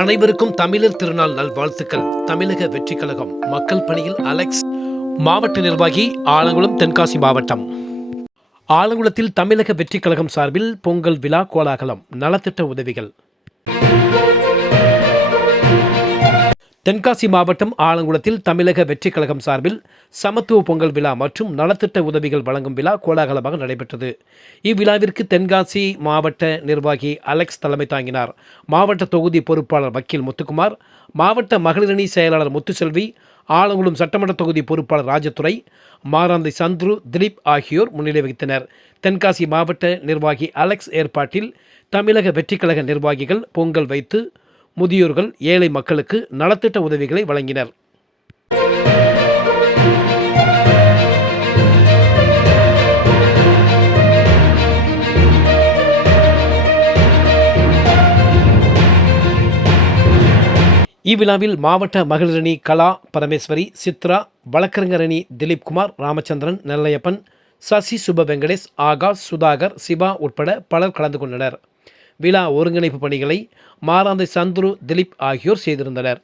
அனைவருக்கும் தமிழர் திருநாள் நல்வாழ்த்துக்கள். தமிழக வெற்றி கழகம் மக்கள் பணியில் அலெக்ஸ் மாவட்ட நிர்வாகி ஆலங்குளம் தென்காசி மாவட்டம். ஆலங்குளத்தில் தமிழக வெற்றி கழகம் சார்பில் பொங்கல் விழா கோலாகலம் நலத்திட்ட உதவிகள். தென்காசி மாவட்டம் ஆலங்குளத்தில் தமிழக வெற்றிக் கழகம் சார்பில் சமத்துவ பொங்கல் விழா மற்றும் நலத்திட்ட உதவிகள் வழங்கும் விழா கோலாகலமாக நடைபெற்றது. இவ்விழாவிற்கு தென்காசி மாவட்ட நிர்வாகி அலெக்ஸ் தலைமை தாங்கினார். மாவட்ட தொகுதி பொறுப்பாளர் வக்கீல் முத்துக்குமார் மாவட்ட மகளிரணி செயலாளர் முத்துசெல்வி ஆலங்குளம் சட்டமன்ற தொகுதி பொறுப்பாளர் ராஜதுரை மாராந்தை சந்துரு திலீப் ஆகியோர் முன்னிலை வகித்தனர். தென்காசி மாவட்ட நிர்வாகி அலெக்ஸ் ஏற்பாட்டில் தமிழக வெற்றிக்கழக கழக நிர்வாகிகள் பொங்கல் வைத்து முதியோர்கள் ஏழை மக்களுக்கு நலத்திட்ட உதவிகளை வழங்கினர். இவ்விழாவில் மாவட்ட மகளிரணி கலா பரமேஸ்வரி சித்ரா வழக்கறிஞரணி திலீப்குமார் ராமச்சந்திரன் நெல்லையப்பன் சசி சுப வெங்கடேஷ் ஆகாஷ் சுதாகர் சிவா உட்பட பலர் கலந்து கொண்டனர். விழா ஒருங்கிணைப்பு பணிகளை மாராந்தை சந்துரு திலீப் ஆகியோர் செய்திருந்தனர்.